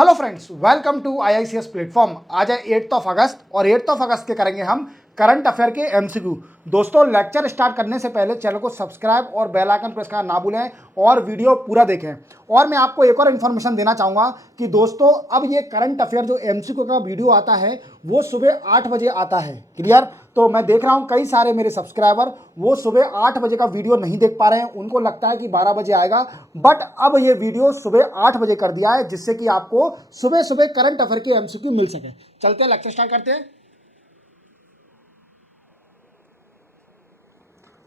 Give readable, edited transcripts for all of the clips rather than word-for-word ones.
Hello friends, welcome to IICS platform. आज है 8 अगस्त और 8 अगस्त के करेंगे हम करंट अफेयर के एमसीक्यू। दोस्तों, लेक्चर स्टार्ट करने से पहले चैनल को सब्सक्राइब और बेल आइकन प्रेस करना ना भूलें और वीडियो पूरा देखें। और मैं आपको एक और इन्फॉर्मेशन देना चाहूँगा कि दोस्तों, अब ये करंट अफेयर जो एमसीक्यू का वीडियो आता है वो सुबह 8 बजे आता है। क्लियर? तो मैं देख रहा हूँ कई सारे मेरे सब्सक्राइबर वो सुबह 8 बजे का वीडियो नहीं देख पा रहे हैं, उनको लगता है कि 12 बजे आएगा, बट अब ये वीडियो सुबह 8 बजे कर दिया है जिससे कि आपको सुबह सुबह करंट अफेयर के एमसीक्यू मिल सके। चलते हैं, लेक्चर स्टार्ट करते हैं।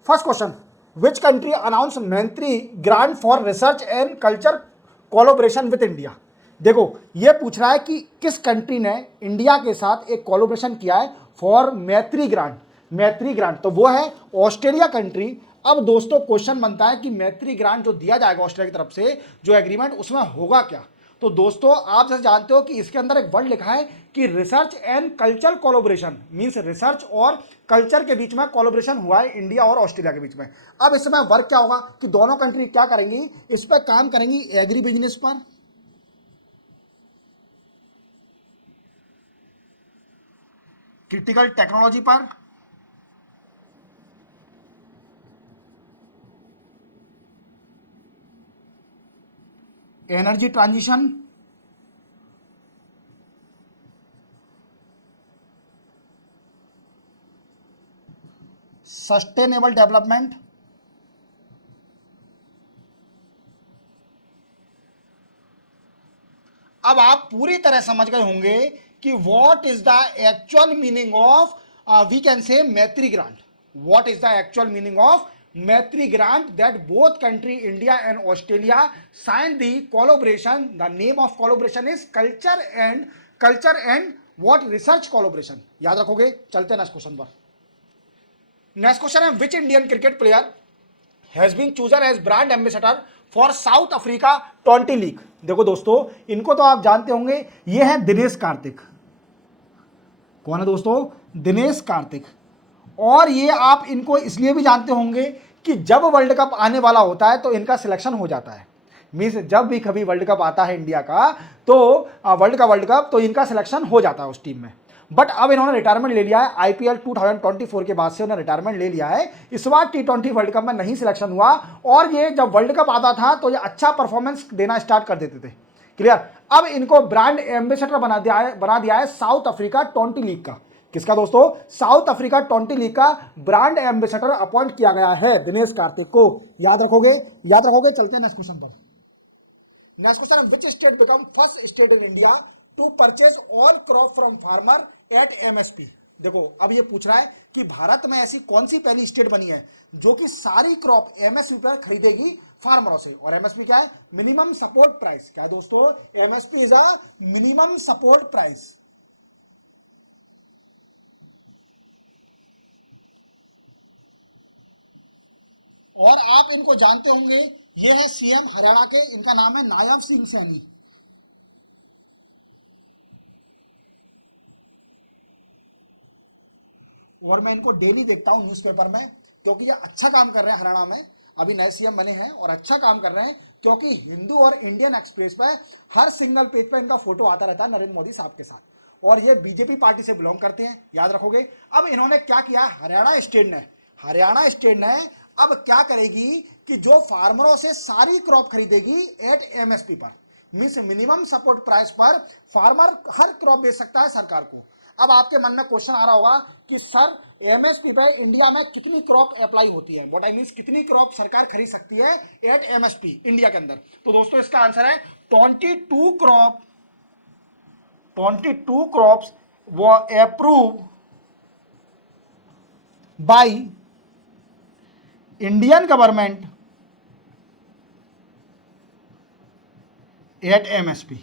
First question, which country announce Maitri grant for research and culture collaboration with India. देखो, ये पूछ रहा है कि किस कंट्री ने इंडिया के साथ एक कोलैबोरेशन किया है फॉर मैत्री ग्रांट। मैत्री ग्रांट तो वो है ऑस्ट्रेलिया कंट्री। अब दोस्तों, क्वेश्चन बनता है कि मैत्री ग्रांट जो दिया जाएगा ऑस्ट्रेलिया की तरफ से, जो एग्रीमेंट, उसमें होगा क्या। तो दोस्तों, आप जैसे जानते हो कि इसके अंदर एक वर्ड लिखा है कि research and culture collaboration, means research और कल्चर के बीच में कोलैबोरेशन हुआ है इंडिया और ऑस्ट्रेलिया के बीच में। अब इसमें वर्क क्या होगा कि दोनों कंट्री क्या करेंगी, इस पर काम करेंगी एग्री बिजनेस पर, क्रिटिकल टेक्नोलॉजी पर, एनर्जी ट्रांजिशन, सस्टेनेबल डेवलपमेंट, अब आप पूरी तरह समझ गए होंगे कि what is the actual meaning of we can say Maitri grant. What is the actual meaning of Maitri grant that both country India and Australia sign the collaboration. The name of collaboration is culture and what research collaboration. याद रखोगे। चलते हैं next question पर। Next question है, विच Indian cricket player has been chosen as brand ambassador for South Africa 20 league. देखो दोस्तों, इनको तो आप जानते होंगे, ये है दिनेश कार्तिक। कौन है दोस्तों? दिनेश कार्तिक। और ये आप इनको इसलिए भी जानते होंगे कि जब वर्ल्ड कप आने वाला होता है तो इनका सिलेक्शन हो जाता है। मीन्स जब भी कभी वर्ल्ड कप आता है इंडिया का, तो वर्ल्ड कप तो इनका सिलेक्शन हो जाता है उस टीम में। बट अब इन्होंने रिटायरमेंट ले लिया है। आईपीएल 2024 के बाद से उन्होंने रिटायरमेंट ले लिया है। इस बार T20 वर्ल्ड कप में नहीं सिलेक्शन हुआ, और ये जब वर्ल्ड कप आता था तो ये अच्छा परफॉर्मेंस देना स्टार्ट कर देते थे। क्लियर? अब इनको ब्रांड एम्बेसडर बना दिया है साउथ अफ्रीका 20 लीग का। किसका दोस्तों? साउथ अफ्रीका 20 लीग का ब्रांड एम्बेसडर अपॉइंट किया गया है दिनेश कार्तिक को। याद रखोगे। चलते हैं नेक्स्ट क्वेश्चन पर। नेक्स्ट क्वेश्चन है, which state become first state in India to purchase all crop from farmer at MSP. देखो, अब ये पूछ रहा है कि भारत में ऐसी कौन सी पहली स्टेट बनी है जो कि सारी क्रॉप एमएसपी पर खरीदेगी फार्मरों से। और एमएसपी क्या है? Minimum support price. क्या है दोस्तों? MSP is a minimum support price. और आप इनको जानते होंगे, ये है सीएम हरियाणा के, इनका नाम है नायब सिंह सैनी। और मैं इनको डेली देखता हूं न्यूज़पेपर में, क्योंकि ये अच्छा काम कर रहे हैं हरियाणा में। अभी नए सीएम बने हैं और अच्छा काम कर रहे हैं, क्योंकि हिंदू और इंडियन एक्सप्रेस पे हर सिंगल पेज पे इनका फोटो आता रहता है नरेंद्र मोदी साहब के साथ। और ये बीजेपी पार्टी से बिलोंग करते हैं, याद रखोगे। अब इन्होंने क्या किया, हरियाणा स्टेट ने अब क्या करेगी कि जो फार्मरों से सारी क्रॉप खरीदेगी एट एमएसपी पर, मीन्स मिनिमम सपोर्ट प्राइस पर फार्मर हर क्रॉप बेच सकता है सरकार को। अब आपके मन में क्वेश्चन आ रहा होगा कि सर, एमएसपी पे इंडिया में कितनी क्रॉप अप्लाई होती है, व्हाट आई मींस कितनी क्रॉप सरकार खरीद सकती है एट एमएसपी इंडिया के अंदर। तो दोस्तों, इसका आंसर है 22 क्रॉप्स वो approve by Indian government at MSP.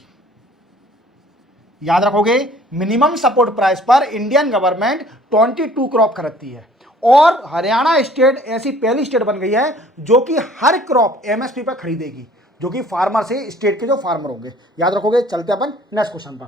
याद रखोगे, मिनिमम सपोर्ट प्राइस पर इंडियन गवर्नमेंट 22 क्रॉप खरीदती है। और हरियाणा स्टेट ऐसी पहली स्टेट बन गई है जो कि हर क्रॉप एमएसपी पर खरीदेगी, जो कि फार्मर से, स्टेट के जो फार्मर होंगे। याद रखोगे। चलते अपन नेक्स्ट क्वेश्चन पर।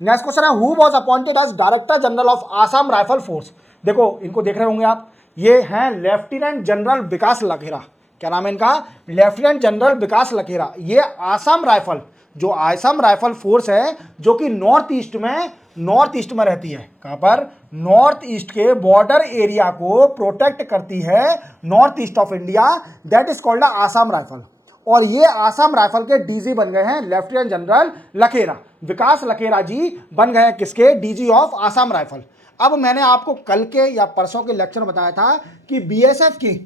नेक्स्ट क्वेश्चन है, who was appointed as director general of Assam rifle force. देखो, इनको देख रहे होंगे आप, ये हैं लेफ्टिनेंट जनरल विकास लखेरा। क्या नाम है इनका? लेफ्टिनेंट जनरल विकास लखेरा। ये आसाम राइफल जो आसाम राइफल फोर्स है जो कि नॉर्थ ईस्ट में रहती है। कहां पर? नॉर्थ ईस्ट के बॉर्डर एरिया को प्रोटेक्ट करती है, north east of India, that is called Assam rifle. और ये आसाम राइफल के डीजी बन गए हैं लेफ्टिनेंट जनरल लखेरा, विकास लखेरा जी बन गए हैं किसके? DG of Assam rifle. अब मैंने आपको कल के या परसों के लेक्चर में बताया था कि बीएसएफ के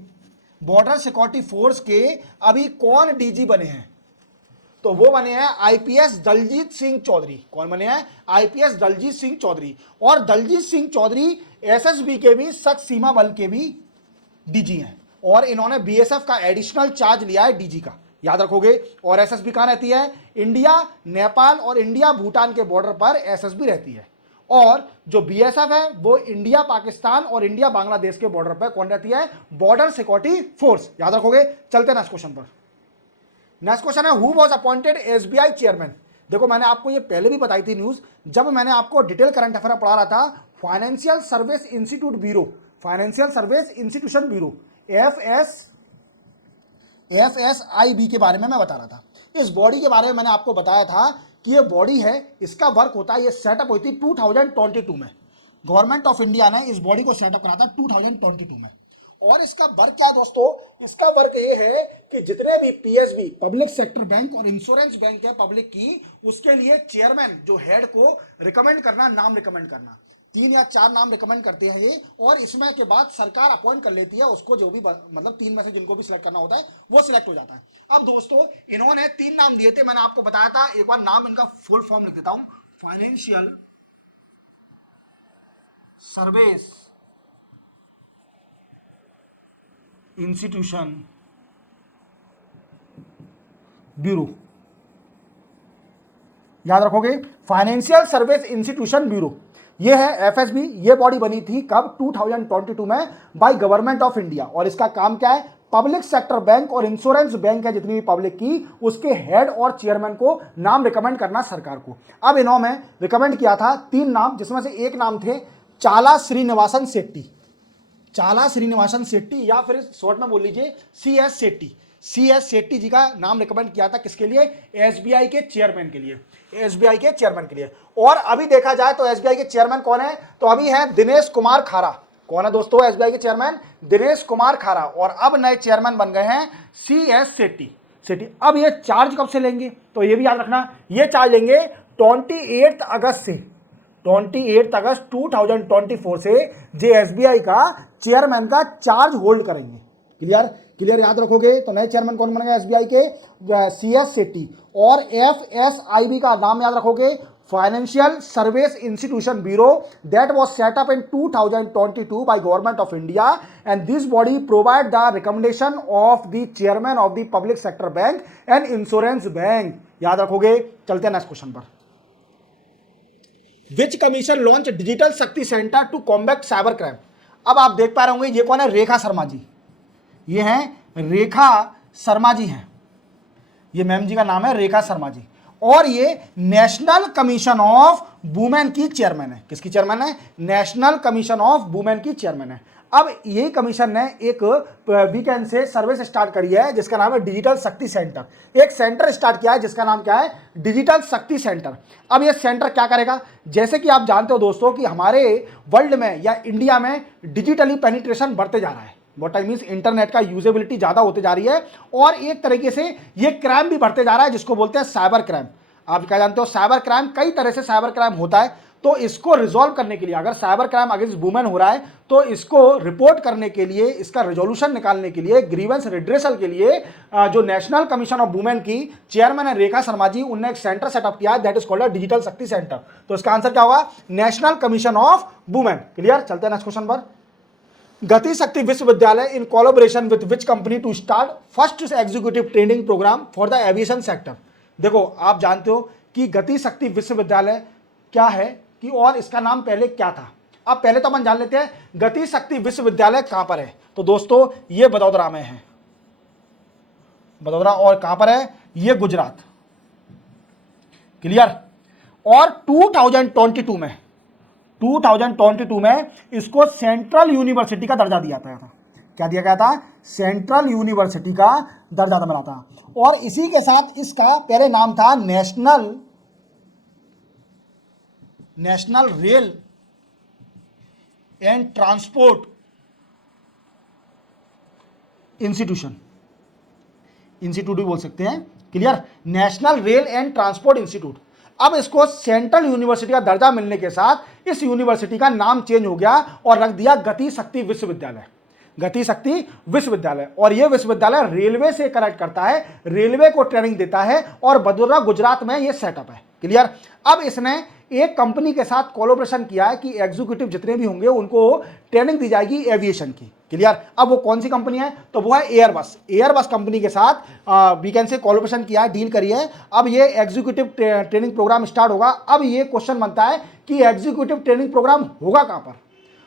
बॉर्डर सिक्योरिटी फोर्स के अभी कौन डीजी बने हैं, तो वो बने हैं आईपीएस दलजीत सिंह चौधरी। कौन बने हैं? आईपीएस दलजीत सिंह चौधरी। और दलजीत सिंह चौधरी एसएसबी के भी, सख्त सीमा बल के भी डीजी हैं, और इन्होंने बीएसएफ का एडिशनल चार्ज लिया है डीजी का, याद रखोगे। और एसएसबी कहां रहती है? इंडिया नेपाल और इंडिया भूटान के बॉर्डर पर एसएसबी रहती है। और जो बीएसएफ है वो इंडिया पाकिस्तान और इंडिया बांग्लादेश के बॉर्डर पर कौन रहती है? बॉर्डर सिक्योरिटी फोर्स, याद रखोगे। चलते हैं नेक्स्ट क्वेश्चन पर। नेक्स्ट क्वेश्चन है, who was appointed SBI chairman. देखो मैंने आपको ये पहले भी बताई थी न्यूज, जब मैंने आपको डिटेल करंट अफेयर पढ़ा रहा था। Financial service institute bureau, financial service institution bureau, FSIB के बारे में मैं बता रहा था। इस बॉडी के बारे में मैंने आपको बताया था कि ये बॉडी है, इसका वर्क होता है, ये सेटअप हुई थी 2022 में। गवर्नमेंट ऑफ इंडिया ने इस बॉडी को सेटअप करा था 2022 में। और इसका वर्क क्या है दोस्तों? इसका वर्क ये है कि जितने भी पीएसबी, पब्लिक सेक्टर बैंक और इंश्योरेंस बैंक है पब्लिक की, उसके लिए चेयरमैन, जो हेड को रिकमेंड करना, नाम रिकमेंड करना। 3 या 4 नाम रिकमेंड करते हैं ये, और इसमें के बाद सरकार अपॉइंट कर लेती है उसको, जो भी मतलब 3 में से जिनको भी सिलेक्ट करना होता है वो सिलेक्ट हो जाता है। अब दोस्तों इन्होंने 3 नाम दिए थे, मैंने आपको बताया था, एक बार नाम इनका फुल फॉर्म लिख देता हूं। फाइनेंशियल सर्विस इंस्टीट्यूशन ब्यूरो, याद रखोगे, फाइनेंशियल सर्विस इंस्टीट्यूशन ब्यूरो, ये है एफएसबी। ये बॉडी बनी थी कब? 2022 में बाय गवर्नमेंट ऑफ इंडिया। और इसका काम क्या है? पब्लिक सेक्टर बैंक और इंश्योरेंस बैंक है जितनी भी पब्लिक की, उसके हेड और चेयरमैन को नाम रिकमेंड करना सरकार को। अब इन्होंने रिकमेंड किया था 3 नाम, जिसमें से एक नाम थे चाला श्रीनिवासन शेट्टी, चाला श्रीनिवासन शेट्टी, या फिर शॉर्ट में बोल लीजिए सीएस शेट्टी। सीएस शेट्टी जी का नाम रिकमेंड किया था किसके लिए? एसबीआई के चेयरमैन के लिए, एसबीआई के चेयरमैन के लिए। और अभी देखा जाए तो एसबीआई के चेयरमैन कौन है? तो अभी हैं दिनेश कुमार खारा। कौन है दोस्तों एसबीआई के चेयरमैन? दिनेश कुमार खारा। और अब नए चेयरमैन बन गए हैं सीएस शेट्टी। अब ये चार्ज कब से लेंगे? तो ये भी याद रखना, ये चार्ज लेंगे 28 अगस्त से, 28 अगस्त 2024 से जे एसबीआई का चेयरमैन का चार्ज होल्ड करेंगे। क्लियर याद रखोगे। तो नए चेयरमैन कौन बनेंगे एसबीआई के? सीएस शेट्टी। और एफएसआईबी का नाम याद रखोगे, financial service institution bureau, that was set up in 2022 by government of India, and this body provide the recommendation of the chairman of the public sector bank and insurance bank, याद रखोगे। चलते हैं next question पर। विच commission launch digital Shakti centre to combat cyber crime. अब आप देख पा रहे होंगे, ये कौन है? रेखा शर्मा जी। ये हैं रेखा शर्मा जी हैं, ये मैम जी का नाम है रेखा शर्मा जी। और ये नेशनल कमीशन ऑफ वुमेन की चेयरमैन है। किसकी चेयरमैन है? नेशनल कमीशन ऑफ वुमेन की चेयरमैन है। अब यही कमीशन ने एक वीकेंड से सर्विस स्टार्ट करी है जिसका नाम है डिजिटल शक्ति सेंटर। एक सेंटर स्टार्ट किया है जिसका नाम क्या है? Digital Shakti centre. अब ये सेंटर क्या करेगा? जैसे कि आप जानते हो दोस्तों कि हमारे वर्ल्ड में या इंडिया में डिजिटली पेनिट्रेशन बढ़ते जा रहा है। व्हाट आई मीन्स, इंटरनेट का यूजेबिलिटी ज़्यादा होते जा रही है, और एक तरीके से ये क्राइम भी बढ़ते जा रहा है जिसको बोलते हैं साइबर क्राइम। आप क्या जानते हो? साइबर क्राइम, कई तरह से साइबर क्राइम होता है। तो इसको रिजॉल्व करने के लिए, अगर साइबर क्राइम अगेंस्ट वुमेन हो रहा है तो इसको रिपोर्ट करने के लिए, इसका रिजोल्यूशन निकालने के लिए, ग्रीवेंस रिड्रेसल के लिए जो नेशनल कमीशन ऑफ वुमेन की चेयरमैन है रेखा शर्मा जी, उन्होंने एक सेंटर सेटअप किया, that is called digital Shakti centre. तो इसका आंसर क्या होगा? National commission of women. Clear? चलते हैं नेक्स्ट क्वेश्चन पर। Gati Shakti Vishwavidyalaya in collaboration with which company to start first executive training programme for the aviation sector. देखो आप जानते हो कि गति शक्ति विश्वविद्यालय क्या है कि, और इसका नाम पहले क्या था। अब पहले तो अपन जान लेते हैं गति शक्ति विश्वविद्यालय कहां पर है। तो दोस्तों ये बड़ौदा में है, बड़ौदा। और कहां पर है? ये गुजरात। क्लियर? और 2022 में इसको सेंट्रल यूनिवर्सिटी का दर्जा दिया था। क्या दिया गया था? सेंट्रल यूनिवर्सिटी का दर्जा मिला था। और इसी के साथ इसका पहले नाम था national rail and transport institute भी बोल सकते हैं, clear, national rail and transport institute. अब इसको सेंट्रल यूनिवर्सिटी का दर्जा मिलने के साथ इस यूनिवर्सिटी का नाम चेंज हो गया और रख दिया गति शक्ति विश्वविद्यालय, गति शक्ति विश्वविद्यालय। और यह विश्वविद्यालय रेलवे से कनेक्ट करता है, रेलवे को ट्रेनिंग देता है और बड़ौदा गुजरात में यह सेटअप है, क्लियर। अब इसने एक कंपनी के साथ कोलैबोरेशन किया है कि एग्जीक्यूटिव जितने भी होंगे उनको ट्रेनिंग दी जाएगी एविएशन की, क्लियर। अब वो कौन सी कंपनी है? तो वो है एयरबस कंपनी के साथ वी कैन से कोलैबोरेशन किया है, डील करी है। अब ये एग्जीक्यूटिव ट्रेनिंग प्रोग्राम स्टार्ट होगा। अब ये क्वेश्चन बनता है कि एग्जीक्यूटिव ट्रेनिंग प्रोग्राम होगा कहां पर?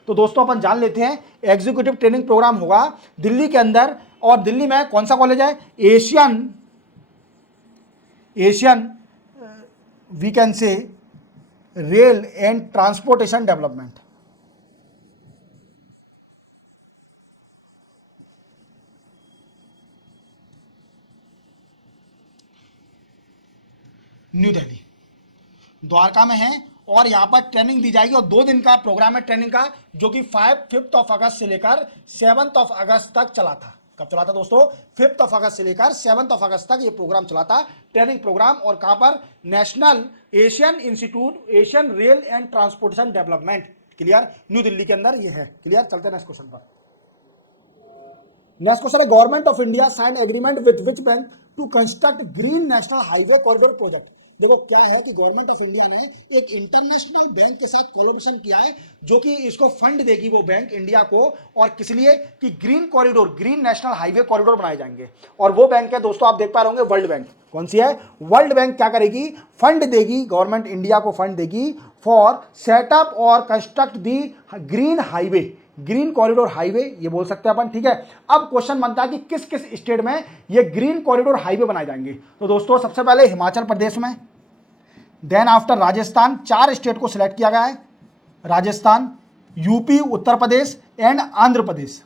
तो दोस्तों अपन जान लेते हैं, एग्जीक्यूटिव ट्रेनिंग प्रोग्राम होगा दिल्ली के अंदर। और दिल्ली में कौन सा कॉलेज है? Asian we can say rail and transportation development, New Delhi, Dwarka में है। और यहां पर ट्रेनिंग दी जाएगी और 2 दिन का प्रोग्राम है ट्रेनिंग का, जो कि 5 अगस्त से लेकर 7 अगस्त तक चला था। कब चला था दोस्तों? 5 अगस्त से लेकर 7 अगस्त तक ये प्रोग्राम चला था, ट्रेनिंग प्रोग्राम। और कहां पर? National Asian institute Asian rail and transportation development, clear, New Delhi के अंदर ये है, क्लियर। चलते हैं नेक्स्ट क्वेश्चन पर। नेक्स्ट क्वेश्चन है, government of India sign agreement with which bank to construct green national highway corridor project. देखो क्या है कि गवर्नमेंट ऑफ इंडिया ने एक इंटरनेशनल बैंक के साथ कोलैबोरेशन किया है, जो कि इसको फंड देगी वो बैंक इंडिया को, और किस लिए? कि ग्रीन नेशनल हाईवे कॉरिडोर बनाए जाएंगे। और वो बैंक है दोस्तों, आप देख पा रहे होंगे, वर्ल्ड बैंक। कौन सी है? वर्ल्ड बैंक क्या करेगी? फंड देगी, गवर्नमेंट इंडिया को फंड देगी फॉर सेटअप और construct the green highway, green corridor highway, ये बोल सकते हैं अपन, ठीक है। अब क्वेश्चन बनता है कि किस किस स्टेट में ये ग्रीन कॉरिडोर हाईवे बनाए जाएंगे। तो दोस्तों सबसे पहले हिमाचल प्रदेश में, देन आफ्टर राजस्थान, 4 स्टेट को सिलेक्ट किया गया है, Rajasthan, UP, Uttar Pradesh and Andhra Pradesh.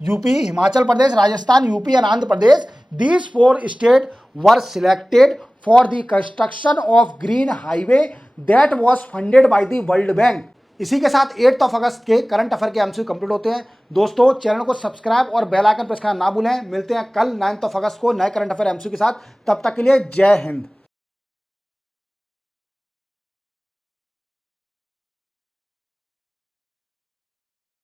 UP, Himachal Pradesh, Rajasthan, UP and Andhra Pradesh, these 4 state were selected for the construction of green highway that was funded by the world bank. इसी के साथ 8 अगस्त के करंट अफेयर के एमसीक्यू कंप्लीट होते हैं। दोस्तों चैनल को सब्सक्राइब और बेल आइकन प्रेस करना ना भूलें। मिलते हैं कल 9 अगस्त को नए करंट अफेयर एमसीक्यू के साथ। तब तक के लिए जय हिंद।